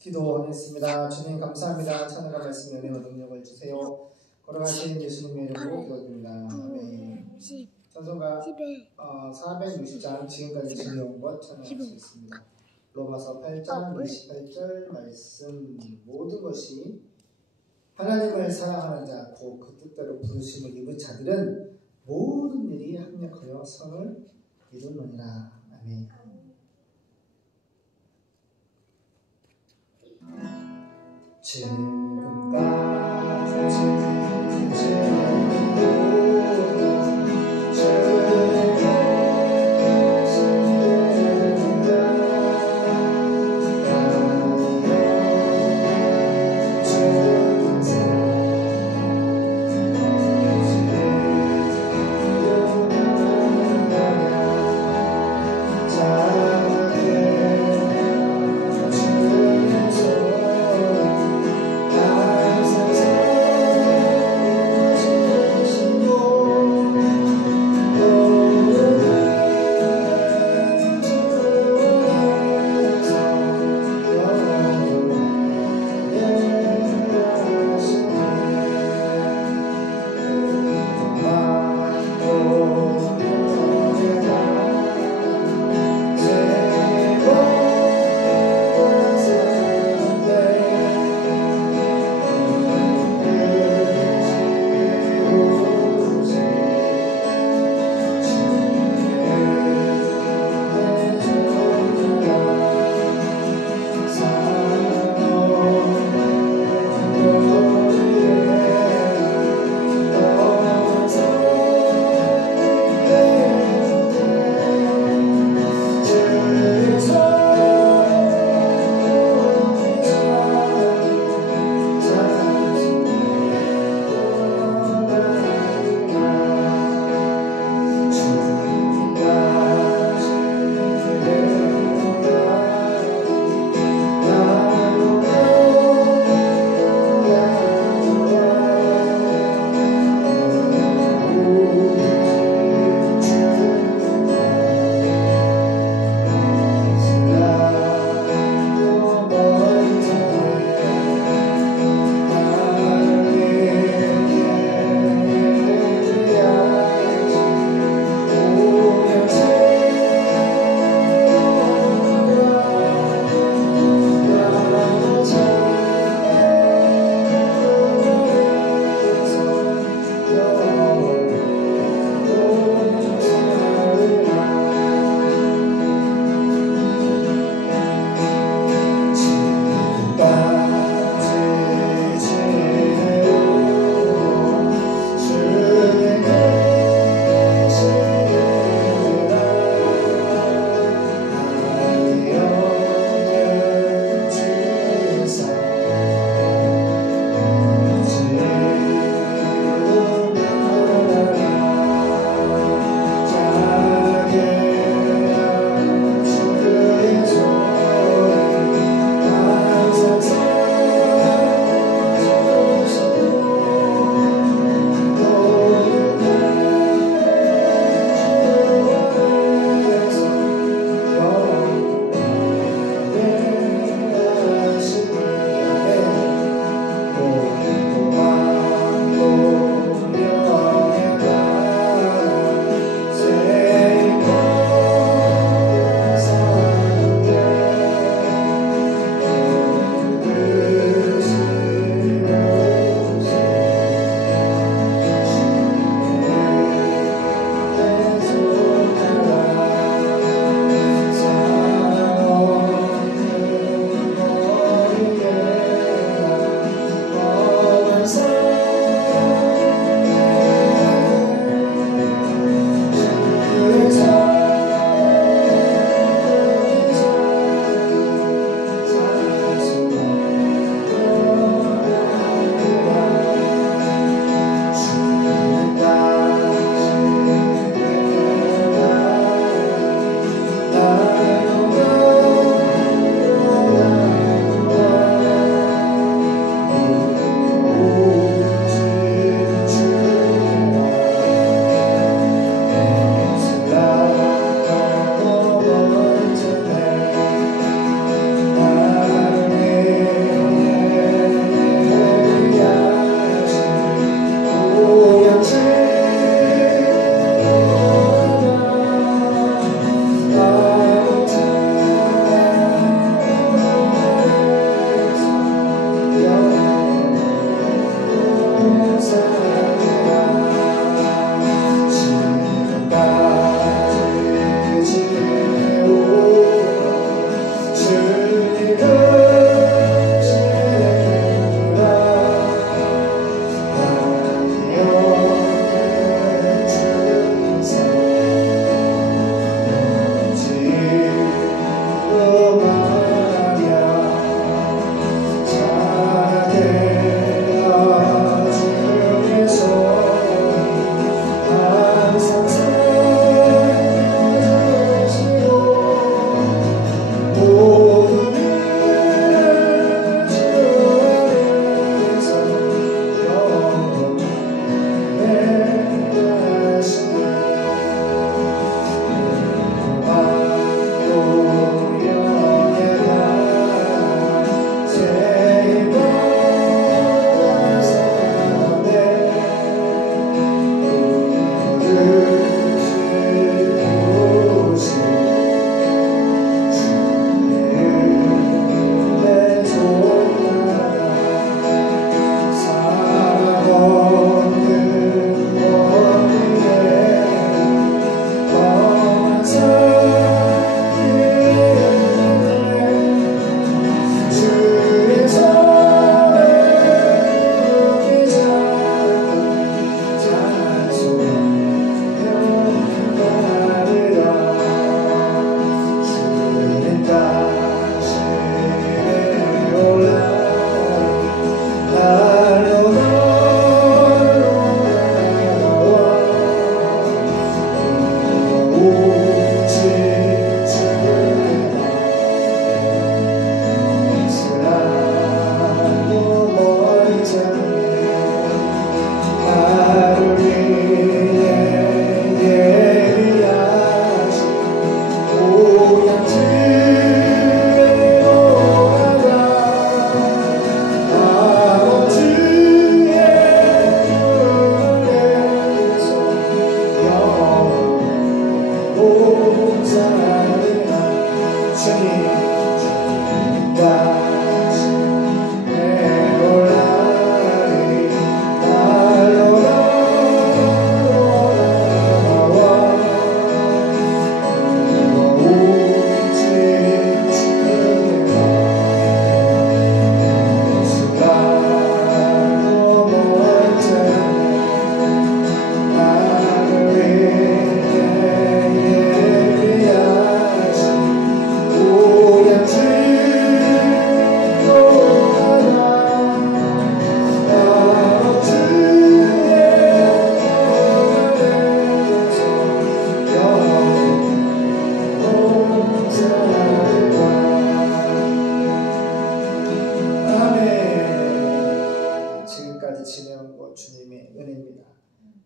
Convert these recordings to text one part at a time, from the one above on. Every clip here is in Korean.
기도하겠습니다. 주님 감사합니다. 찬양과 말씀 연애와 능력을 주세요. 걸어가신 예수님의 이름으로 기도드립니다. 아멘. 찬송가 460장 지금까지 지내온 것 찬양할 수 있습니다. 로마서 8장 28절 말씀 모든 것이 하나님을 사랑하는 자 곧 그 뜻대로 부르심을 입은 자들은 모든 일이 합력하여 선을 이루느니라. 아멘.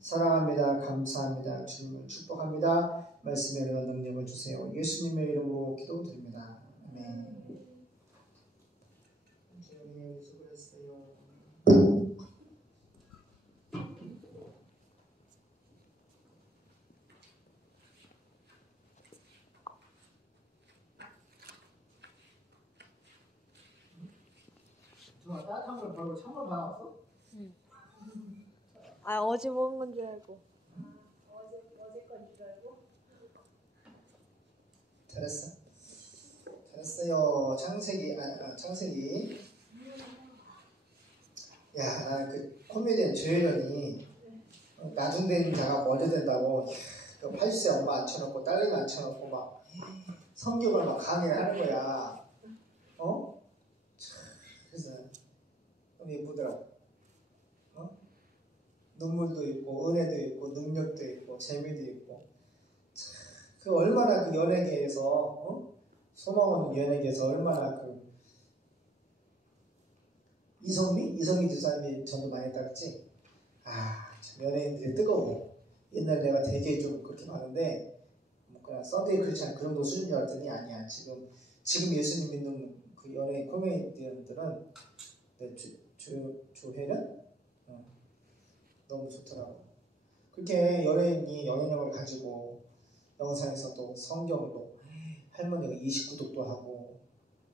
사랑합니다. 감사합니다. 주님을 축복합니다. 말씀에 대한 능력을 주세요. 예수님의 이름으로 기도드립니다. 아멘. 주님 수고했어요. 누나 따뜻한 걸 벌고 찬물 받아왔어? 응. 아 어제 먹은 건 줄 알고. 어제 건 줄 알고? 잘했어요. 창세기. 야, 나 그 코미디언 조혜련이 나중된 자가 먼저 된다고 80세 엄마 앉혀놓고 딸내미 앉혀놓고 막 성경을 막 강의를 하는 거야. 그래서 너무 예쁘더라고. 눈물도 있고 은혜도 있고 능력도 있고 재미도 있고 그 얼마나 그 연예계에서 소망 없는 연예계에서 얼마나 그 이성미 집사님이 전도 많이 했다 그랬지? 참 연예인들이 뜨거워. 옛날 내가 되게 좀 그렇게 많은데 뭐 그냥 썬데이 크리스찬 그 정도 수준인 줄 알았더니 아니야. 지금 예수님 믿는 그 연예인 코미디언들은 조혜련? 너무 좋더라고. 그렇게 연예인이 영향력을 가지고 영상에서도 성경도 할머니가 29독도 하고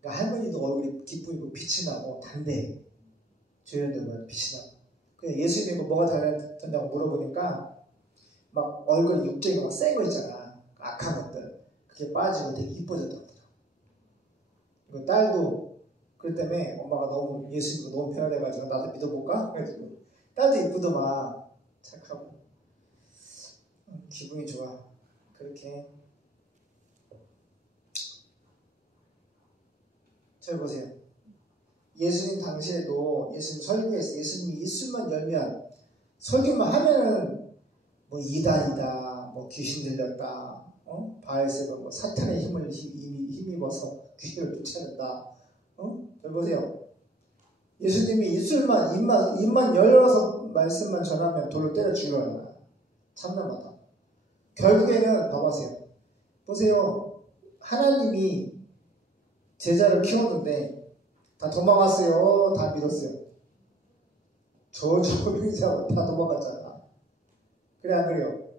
그러니까 할머니도 얼굴이 기쁘고 빛이 나고 단대 조연들은 빛이 나고 그냥 예수 믿고 뭐가 달라졌냐고 물어보니까 막 얼굴 육정이 막 센 거 있잖아. 악한 것들 그게 빠지고 되게 이뻐졌다고 그러더라고. 딸도 그것 때문에 엄마가 너무 예수 믿고 너무 변화돼가지고 나도 믿어볼까? 그래가지고 딸도 이쁘더만 착하고 기분이 좋아. 그렇게 잘 보세요. 예수님 당시에도 예수님 설교에서 예수님이 입술만 열면 설교만 하면은 뭐 이단이다, 뭐 귀신 들렸다, 바알세바 뭐 사탄의 힘을 힘입어서 귀신을 쫓아낸다. 잘 보세요. 예수님이 입만 열어서 말씀만 전하면 돌로 때려 죽여요. 참나마다. 결국에는 봐보세요. 보세요. 하나님이 제자를 키웠는데 다 도망갔어요. 다 믿었어요. 저 믿자고 다 도망갔잖아. 그래 안 그래요?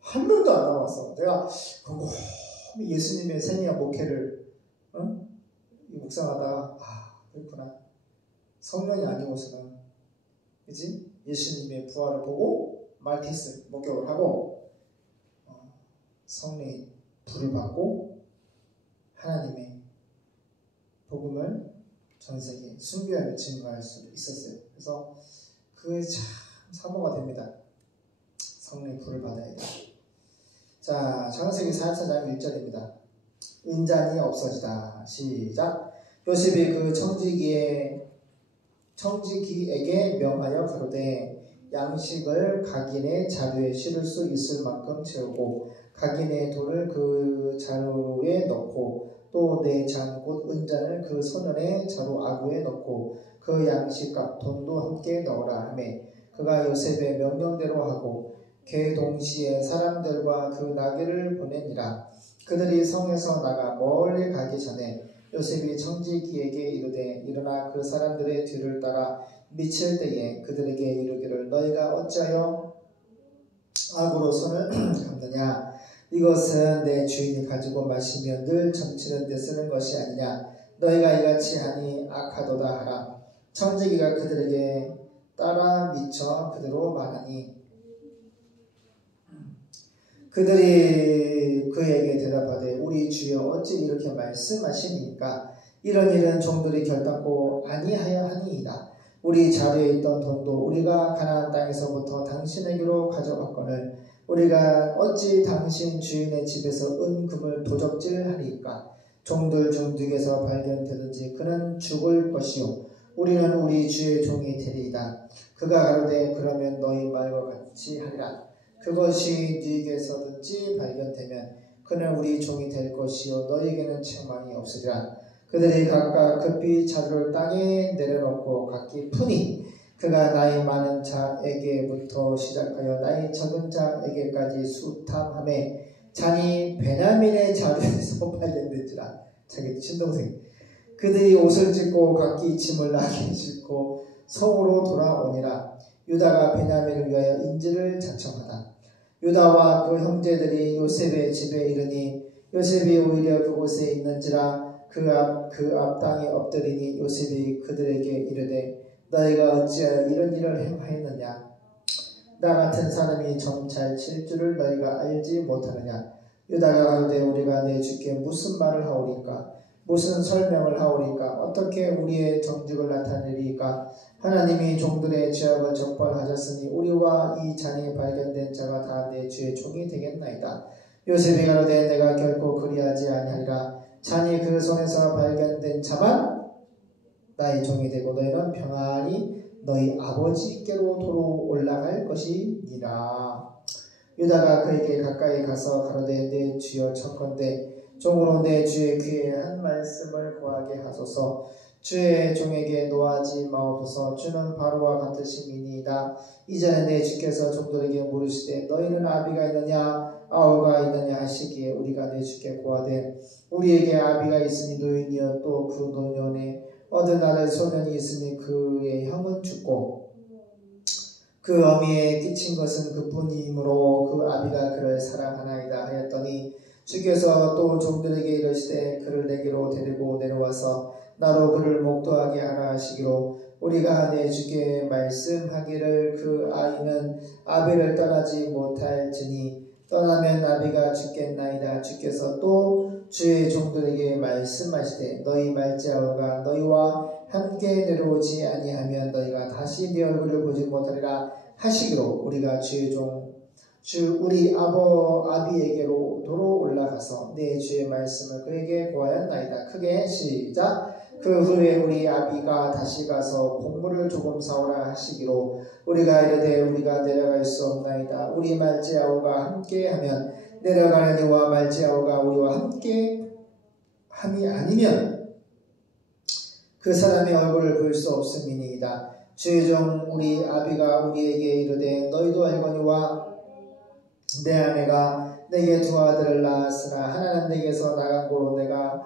한 명도 안 남았어. 내가 곰곰이 예수님의 생애와 목회를 묵상하다가 그렇구나. 성령이 아니고서는 그치? 예수님의 부활을 보고 말티스 목격을 하고 성령의 불을 받고 하나님의 복음을 전 세계에 순교하며 증거할 수 있었어요. 그래서 그게 참 사모가 됩니다. 성령의 불을 받아야 돼. 자, 창세기 44장 1절입니다. 인잔이 없어지다. 시작. 요셉이 그 청지기에게 명하여 가로되 양식을 각인의 자루에 실을 수 있을 만큼 채우고 각인의 돈을 그 자루에 넣고 또 내 잔 곧 은잔을 그 소년의 자루 아구에 넣고 그 양식값 돈도 함께 넣으라 하매 그가 요셉의 명령대로 하고 그 동시에 사람들과 그 나귀를 보내니라. 그들이 성에서 나가 멀리 가기 전에 요셉이 청지기에게 이르되 일어나 그 사람들의 뒤를 따라 미칠 때에 그들에게 이르기를 너희가 어찌하여 아구로 손을 감느냐. 이것은 내 주인이 가지고 마시며 늘 점치는 데 쓰는 것이 아니냐. 너희가 이같이 하니 악하도다 하라. 청지기가 그들에게 따라 미쳐 그대로 말하니 그들이 그에게 대답하되 우리 주여 어찌 이렇게 말씀하시니까 이런 일은 종들이 결단코 아니하여 하니이다. 우리 자루에 있던 돈도 우리가 가나안 땅에서부터 당신에게로 가져갔거늘 우리가 어찌 당신 주인의 집에서 은금을 도적질하리까. 종들 중 누구에서 발견되든지 그는 죽을 것이요 우리는 우리 주의 종이 되리이다. 그가 가로되 그러면 너희 말과 같이 하리라. 그것이 누구에서든지 발견되면 그는 우리 종이 될 것이요 너희에게는 책망이 없으리라. 그들이 각각 급히 자루를 땅에 내려놓고 각기 푸니 그가 나이 많은 자에게부터 시작하여 나이 적은 자에게까지 수탐하매 잔이 베냐민의 자루에서 발견된지라. 자기 친동생. 그들이 옷을 찢고 각기 짐을 나게 싣고 성으로 돌아오니라. 유다가 베냐민을 위하여 인질을 자청하다. 유다와 그 형제들이 요셉의 집에 이르니 요셉이 오히려 그곳에 있는지라. 그 앞 땅에 엎드리니 요셉이 그들에게 이르되 너희가 어찌하여 이런 일을 행하였느냐. 나 같은 사람이 점 잘 칠 줄을 너희가 알지 못하느냐. 유다가 가로되 우리가 내 주께 무슨 말을 하오리까. 무슨 설명을 하오리까. 어떻게 우리의 정직을 나타내리까. 하나님이 종들의 죄악을 적발하셨으니 우리와 이 잔이 발견된 자가 다 내 주의 종이 되겠나이다. 요셉이 가로되 내가 결코 그리하지 아니하리라. 잔이 그 손에서 발견된 자만 나의 종이 되고 너희는 평안히 너희 아버지께로 도로 올라갈 것이니라. 유다가 그에게 가까이 가서 가로되 내 주여 청컨대 종으로 내 주의 귀에 한 말씀을 고하게 하소서. 주의 종에게 노하지 마옵소서. 주는 바로와 같으심이니이다. 이전에 내 주께서 종들에게 물으시되 너희는 아비가 있느냐 아우가 있느냐 하시기에 우리가 내 주께 고하되 우리에게 아비가 있으니 노인이여 또 그 노년에 얻은 아들 소년이 있으니 그의 형은 죽고 그 어미에 끼친 것은 그뿐이므로 그 아비가 그를 사랑하나이다 하였더니 주께서 또 종들에게 이르시되 그를 내게로 데리고 내려와서 나로 그를 목도하게 하라 하시기로 우리가 내 주께 말씀하기를 그 아이는 아비를 떠나지 못할지니 떠나면 아비가 죽겠나이다. 주께서 또 주의 종들에게 말씀하시되 너희 말지아우가 너희와 함께 내려오지 아니하면 너희가 다시 네 얼굴을 보지 못하리라 하시기로 우리가 주의 종 우리 아비에게로 도로 올라가서 내 주의 말씀을 그에게 고하였나이다. 크게 시작. 그 후에 우리 아비가 다시 가서 곡물을 조금 사오라 하시기로 우리가 이르되 우리가 내려갈 수 없나이다. 우리 말지아우가 함께하면 내려가려니와 말지아우가 우리와 함께 함이 아니면 그 사람의 얼굴을 볼 수 없음이니이다. 주의 종 우리 아비가 우리에게 이르되 너희도 알거니와 내 아내가 내게 두 아들을 낳았으나 하나는 내게서 나간 고로 내가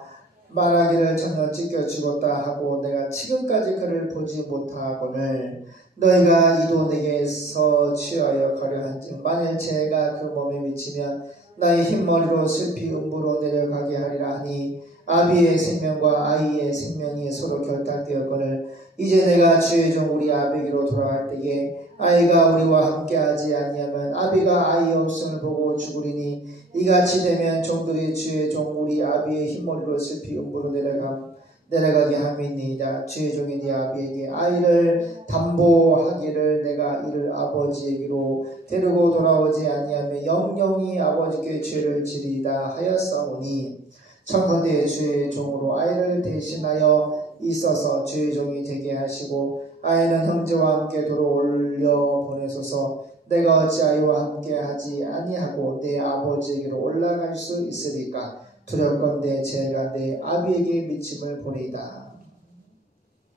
말하기를 전혀 찢겨 죽었다 하고 내가 지금까지 그를 보지 못하거늘 너희가 이도 내게서 취하여 가려한즉 만일 죄가 그 몸에 미치면 나의 흰머리로 슬피 음부로 내려가게 하리라 하니 아비의 생명과 아이의 생명이 서로 결탁되었거늘 이제 내가 주의 종 우리 아비에게로 돌아갈 때에 아이가 우리와 함께하지 아니하면 아비가 아이 없음을 보고 죽으리니 이같이 되면 종들이 주의 종 우리 아비의 흰머리로 슬피 음부로 내려가게 함이니이다. 주의 종이 네 아비에게 아이를 담보하기를 내가 이를 아버지에게로 데리고 돌아오지 아니하면 영영이 아버지께 죄를 지리이다 하였사오니 청컨대 주의 종으로 아이를 대신하여 있어서 주의 종이 되게 하시고 아이는 형제와 함께 도로 올려 보내소서. 내가 어찌 아이와 함께 하지 아니하고 내 아버지에게로 올라갈 수 있으리까. 두렵건대 제가 내 아비에게 미침을 보내이다.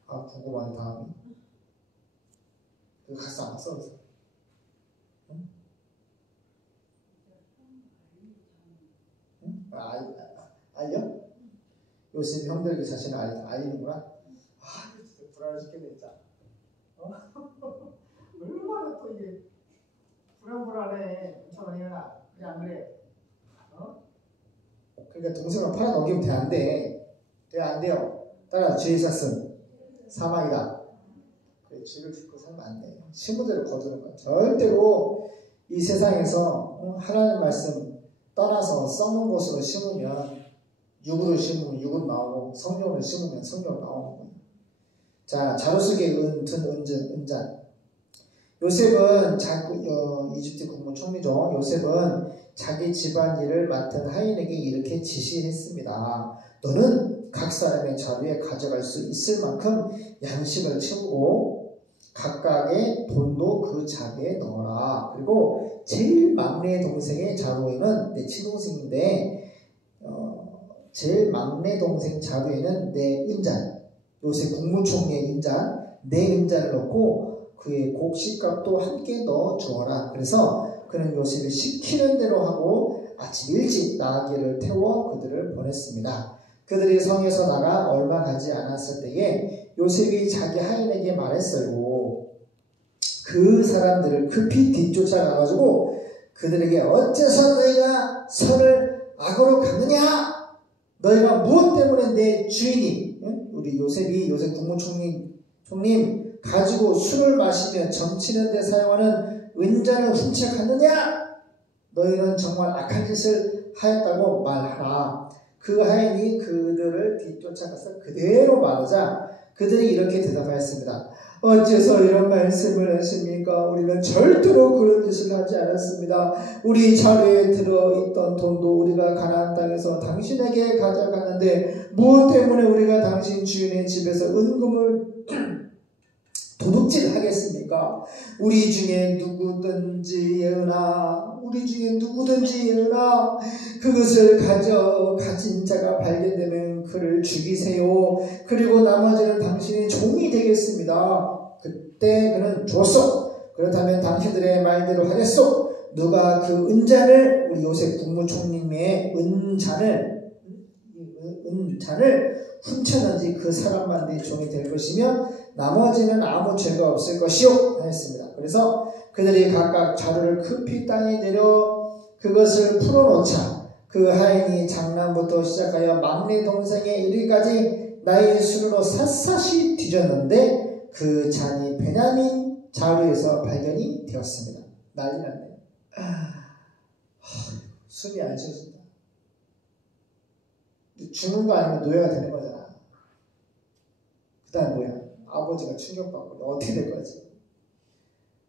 궁금한 다음이 가서 안 써. 응? 알려? 요셉 형들에게 자신을 알리는구나. 진짜 불안해 죽겠네 진짜. 얼마나 또 이게 불안해. 천원이나 그래 안 그래? 그러니까 동생을 팔아 넘기면 돼, 안 돼? 돼, 안 돼요? 따라 죄의 삭은 사망이다. 그래, 죄를 짓고 살면 안 돼. 신무대로 거두는 거야. 절대로 이 세상에서 하나님 말씀 떠나서 썩는 곳으로 심으면 육으로 심으면 육은 나오고 성령으로 심으면 성령으로 나오는 거예요. 자, 자루 속에 은잔. 요셉은 이집트 국무 총리죠. 요셉은 자기 집안일을 맡은 하인에게 이렇게 지시했습니다. 너는 각 사람의 자루에 가져갈 수 있을 만큼 양식을 채우고 각각의 돈도 그 자루에 넣어라. 그리고 제일 막내 동생의 자루에는 내 친동생인데 제일 막내 동생 자루에는 내 은잔, 요새 국무총리의 은잔, 내 은잔을 넣고 그의 곡식값도 함께 넣어 주어라. 그래서 그는 요셉이 시키는 대로 하고 아침 일찍 나귀를 태워 그들을 보냈습니다. 그들이 성에서 나가 얼마 가지 않았을 때에 요셉이 자기 하인에게 말했어요. 그 사람들을 급히 뒤쫓아가가지고 그들에게 어째서 너희가 선을 악으로 갚느냐? 너희가 무엇 때문에 내 주인이 우리 요셉이 요셉 국무총리 가지고 술을 마시며 점치는 데 사용하는 은잔을 훔쳐갔느냐? 너희는 정말 악한 짓을 하였다고 말하라. 그 하인이 그들을 뒤쫓아가서 그대로 말하자 그들이 이렇게 대답하였습니다. 어째서 이런 말씀을 하십니까? 우리는 절대로 그런 짓을 하지 않았습니다. 우리 자루에 들어있던 돈도 우리가 가나안 땅에서 당신에게 가져갔는데 무엇 때문에 우리가 당신 주인의 집에서 은금을 도둑질 하겠습니까? 우리 중에 누구든지 예은아 그것을 가진 자가 발견되면 그를 죽이세요. 그리고 나머지는 당신의 종이 되겠습니다. 그때 그는 줬소. 그렇다면 당신들의 말대로 하겠소. 누가 그 은잔을 우리 요셉 국무총리의 은잔을 훔쳤는지 그 사람만 내 종이 될 것이며 나머지는 아무 죄가 없을 것이요 하였습니다. 그래서 그들이 각각 자루를 급히 땅에 내려 그것을 풀어놓자 그 하인이 장남부터 시작하여 막내 동생의 이르기까지 나의 손으로 샅샅이 뒤졌는데 그 잔이 베냐민 자루에서 발견이 되었습니다. 난리 났네요. 숨이 안 쉬어진다. 죽는 거 아니면 노예가 되는 거잖아. 그 다음 뭐야? 아버지가 충격받고 어떻게 될 거지?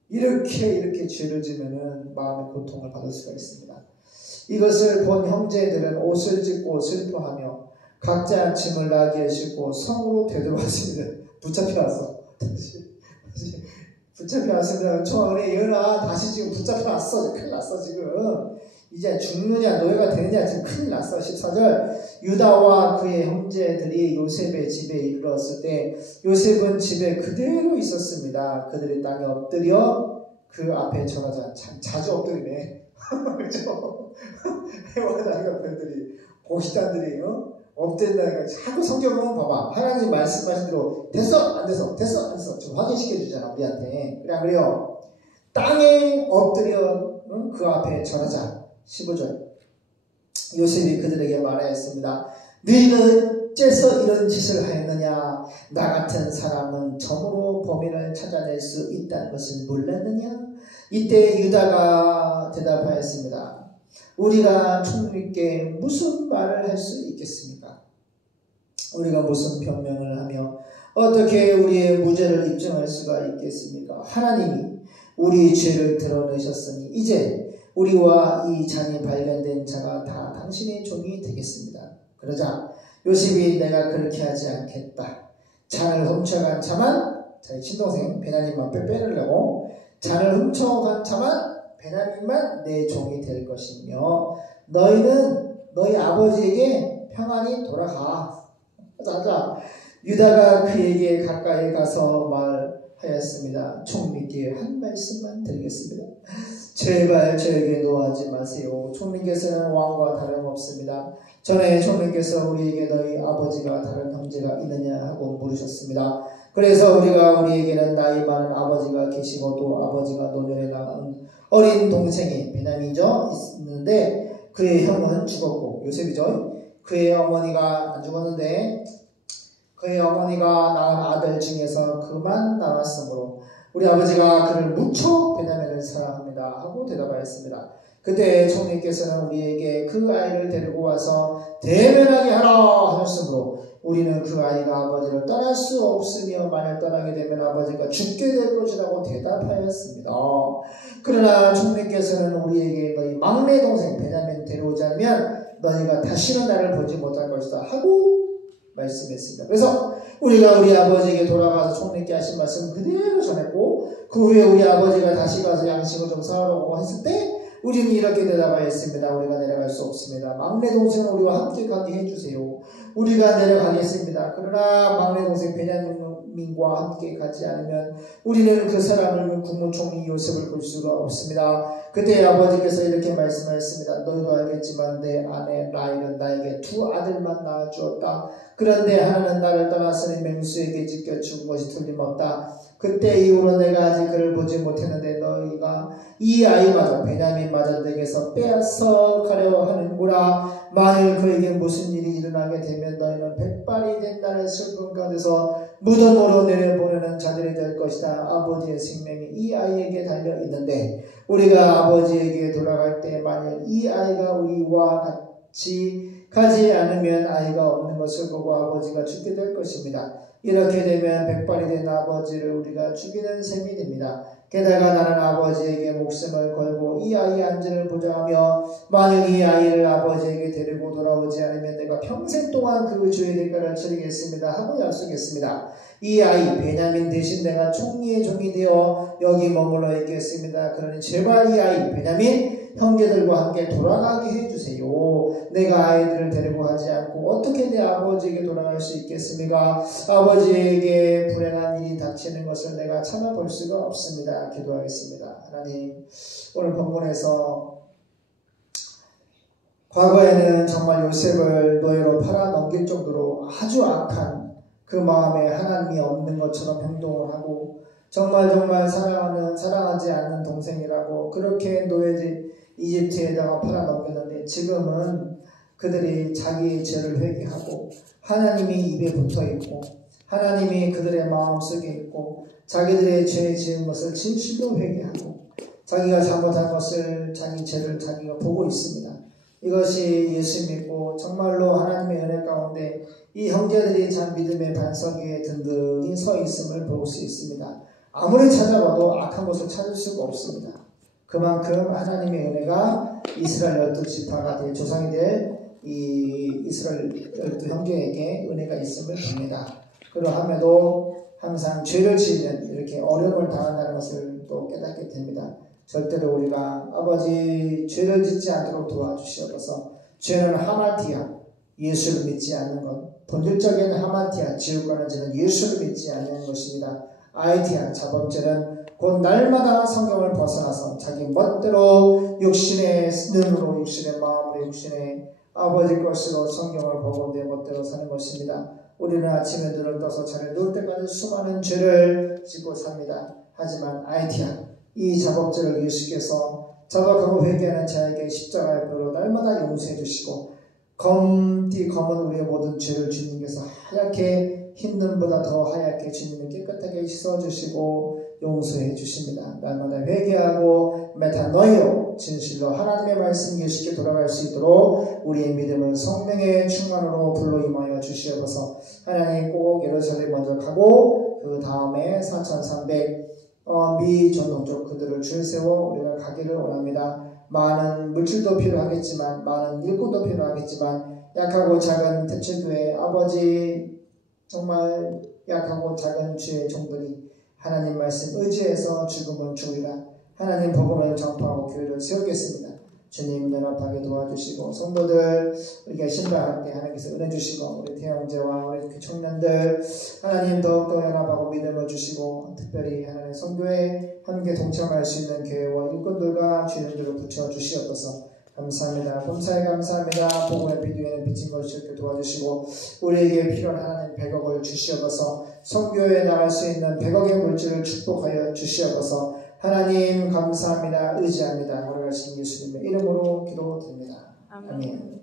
이렇게 죄를 지면은 마음의 고통을 받을 수가 있습니다. 이것을 본 형제들은 옷을 찢고 슬퍼하며 각자 짐을 나귀에 싣고 성으로 되돌아왔습니다. 붙잡혀왔어. 붙잡혀왔습니다. 청아그래 예은아 다시 지금 붙잡혀왔어. 큰일 났어 지금. 이제 죽느냐 노예가 되느냐 지금 큰일 났어. 14절 유다와 그의 형제들이 요셉의 집에 이르렀을 때 요셉은 집에 그대로 있었습니다. 그들이 땅에 엎드려 그 앞에 절하자. 참 자주 엎드리네. 그렇죠? 해와다니까 별들이 고시단들이 엎드린다니까 자꾸 성경은 봐봐. 하나님 말씀하신 대로 됐어 안 됐어 됐어 안 됐어 지금 확인시켜 주잖아 우리한테. 그래 안 그래요? 땅에 엎드려 그 앞에 절하자. 15절 요셉이 그들에게 말하였습니다. 너희는 어째서 이런 짓을 하였느냐? 나 같은 사람은 점으로 범인을 찾아낼 수 있다는 것을 몰랐느냐? 이때 유다가 대답하였습니다. 우리가 총리께 무슨 말을 할 수 있겠습니까? 우리가 무슨 변명을 하며 어떻게 우리의 무죄를 입증할 수가 있겠습니까? 하나님이 우리 죄를 드러내셨으니 이제 우리와 이 잔이 발견된 자가 다 당신의 종이 되겠습니다. 그러자 요셉이 내가 그렇게 하지 않겠다. 잔을 훔쳐간 자만 자기 친동생 베냐민만 빼내려고 잔을 훔쳐간 자만 베냐민만 내 종이 될 것이며 너희는 너희 아버지에게 평안히 돌아가. 자, 유다가 그에게 가까이 가서 말하였습니다. 총리께 한 말씀만 드리겠습니다. 제발 저에게 노하지 마세요. 총리께서는 왕과 다름없습니다. 전에 총리께서 우리에게 너희 아버지가 다른 형제가 있느냐 하고 물으셨습니다. 그래서 우리에게는 나이 많은 아버지가 계시고 또 아버지가 노년에 나간 어린 동생이 베냐민이죠 있는데 그의 형은 죽었고 요셉이죠. 그의 어머니가 안 죽었는데 그의 어머니가 낳은 아들 중에서 그만 남았으므로 우리 아버지가 그를 무척 베냐민을 사랑합니다 하고 대답하였습니다. 그때 총리께서는 우리에게 그 아이를 데리고 와서 대면하게 하라 하셨으므로 우리는 그 아이가 아버지를 떠날 수 없으며 만일 떠나게 되면 아버지가 죽게 될 것이라고 대답하였습니다. 그러나 총리께서는 우리에게 너희 막내 동생 베냐민 데려오지 않으면 너희가 다시는 나를 보지 못할 것이다 하고 말씀했습니다. 그래서 우리가 우리 아버지에게 돌아가서 총리께 하신 말씀 그대로 전했고 그 후에 우리 아버지가 다시 가서 양식을 좀 사오라고 했을 때 우리는 이렇게 대답하였습니다. 우리가 내려갈 수 없습니다. 막내 동생은 우리와 함께 가게 해주세요. 우리가 내려가겠습니다. 그러나 막내 동생 베냐민과 함께 가지 않으면 우리는 그 사람을 국무총리 요셉을 볼 수가 없습니다. 그때 아버지께서 이렇게 말씀하였습니다. 너희도 알겠지만 내 아내 라헬은 나에게 두 아들만 낳아주었다. 그런데 하나는 나를 떠났으니 맹수에게 찢겨 죽은 것이 틀림없다. 그때 이후로 내가 아직 그를 보지 못했는데 너희가 이 아이마저 베냐민마저 내게서 빼앗아 가려 하는구나. 만일 그에게 무슨 일이 일어나게 되면 너희는 백발이 된다는 슬픔 가운데서 무덤으로 내려보내는 자들이 될 것이다. 아버지의 생명이 이 아이에게 달려 있는데 우리가 아버지에게 돌아갈 때 만일 이 아이가 우리와 같이 가지 않으면 아이가 없는 것을 보고 아버지가 죽게 될 것입니다. 이렇게 되면 백발이 된 아버지를 우리가 죽이는 셈이 됩니다. 게다가 나는 아버지에게 목숨을 걸고 이 아이의 안전을 보장하며 만약 이 아이를 아버지에게 데리고 돌아오지 않으면 내가 평생 동안 그 주의 대가를 치르겠습니다 하고 약속했습니다. 이 아이 베냐민 대신 내가 총리의 종이 되어 여기 머물러 있겠습니다. 그러니 제발 이 아이 베냐민 형제들과 함께 돌아가게 해주세요. 내가 아이들을 데리고 가지 않고 어떻게 내 아버지에게 돌아갈 수 있겠습니까? 아버지에게 불행한 일이 닥치는 것을 내가 참아볼 수가 없습니다. 기도하겠습니다. 하나님, 오늘 본문에서 과거에는 정말 요셉을 노예로 팔아 넘길 정도로 아주 악한 그 마음에 하나님이 없는 것처럼 행동을 하고 정말 사랑하지 않는 동생이라고 그렇게 노예들 이집트에다가 팔아 넘겼는데 지금은 그들이 자기의 죄를 회개하고 하나님이 입에 붙어있고 하나님이 그들의 마음속에 있고 자기들의 죄 지은 것을 진실로 회개하고 자기가 잘못한 것을 자기 죄를 자기가 보고 있습니다. 이것이 예수 믿고 정말로 하나님의 은혜 가운데 이 형제들이 참 믿음의 반석 위에 든든히 서 있음을 볼 수 있습니다. 아무리 찾아봐도 악한 것을 찾을 수가 없습니다. 그만큼 하나님의 은혜가 이스라엘 12지파가 될 조상이 될 이 이스라엘 12 형제에게 은혜가 있음을 봅니다. 그러함에도 항상 죄를 지으면 이렇게 어려움을 당한다는 것을 또 깨닫게 됩니다. 절대로 우리가 아버지 죄를 짓지 않도록 도와주시옵소서. 죄는 하마티아, 예수를 믿지 않는 것. 본질적인 하마티아, 지옥과는 죄는 예수를 믿지 않는 것입니다. 아이티아, 자범죄는 곧 날마다 성경을 벗어나서 자기 멋대로 육신의 눈으로, 육신의 마음으로, 육신의 아버지 것으로 성경을 보고 내 멋대로 사는 것입니다. 우리는 아침에 눈을 떠서 자리에 누울 때까지 수많은 죄를 짓고 삽니다. 하지만 아이티아, 이 자복죄를 예수께서 자복하고 회개하는 자에게 십자가의 뼈로 날마다 용서해 주시고 검은 우리의 모든 죄를 주님께서 하얗게 흰 눈보다 더 하얗게 주님을 깨끗하게 씻어주시고 용서해 주십니다. 날마다 회개하고 메타노이오 진실로 하나님의 말씀 예수께 돌아갈 수 있도록 우리의 믿음을 성령의 충만으로 불러 임하여 주시옵소서. 하나님 꼭 예루살렘 먼저 가고 그 다음에 4300 미전동 쪽 그들을 줄 세워 우리가 가기를 원합니다. 많은 물질도 필요하겠지만 많은 일꾼도 필요하겠지만 약하고 작은 대체교회 아버지 정말 약하고 작은 주의 종들이 하나님 말씀 의지해서 죽으면 죽으리라. 하나님 복음을 전파하고 교회를 세우겠습니다. 주님 연합하게 도와주시고 성도들 우리가 신방할 때 하나님께서 은혜 주시고 우리 태영제와 우리 청년들 하나님 더욱더 연합하고 믿음을 주시고 특별히 하나님 성도에 함께 동참할 수 있는 교회와 일꾼들과 주님들을 붙여주시옵소서. 감사합니다. 감사에 감사합니다. 복음의 빛 위에는 비친 것을 이렇게 도와주시고 우리에게 필요한 하나님 100억을 주시옵소서. 선교에 나갈 수 있는 100억의 물질을 축복하여 주시옵소서. 하나님 감사합니다. 의지합니다. 걸어가신 예수님의 이름으로 기도드립니다. 아멘.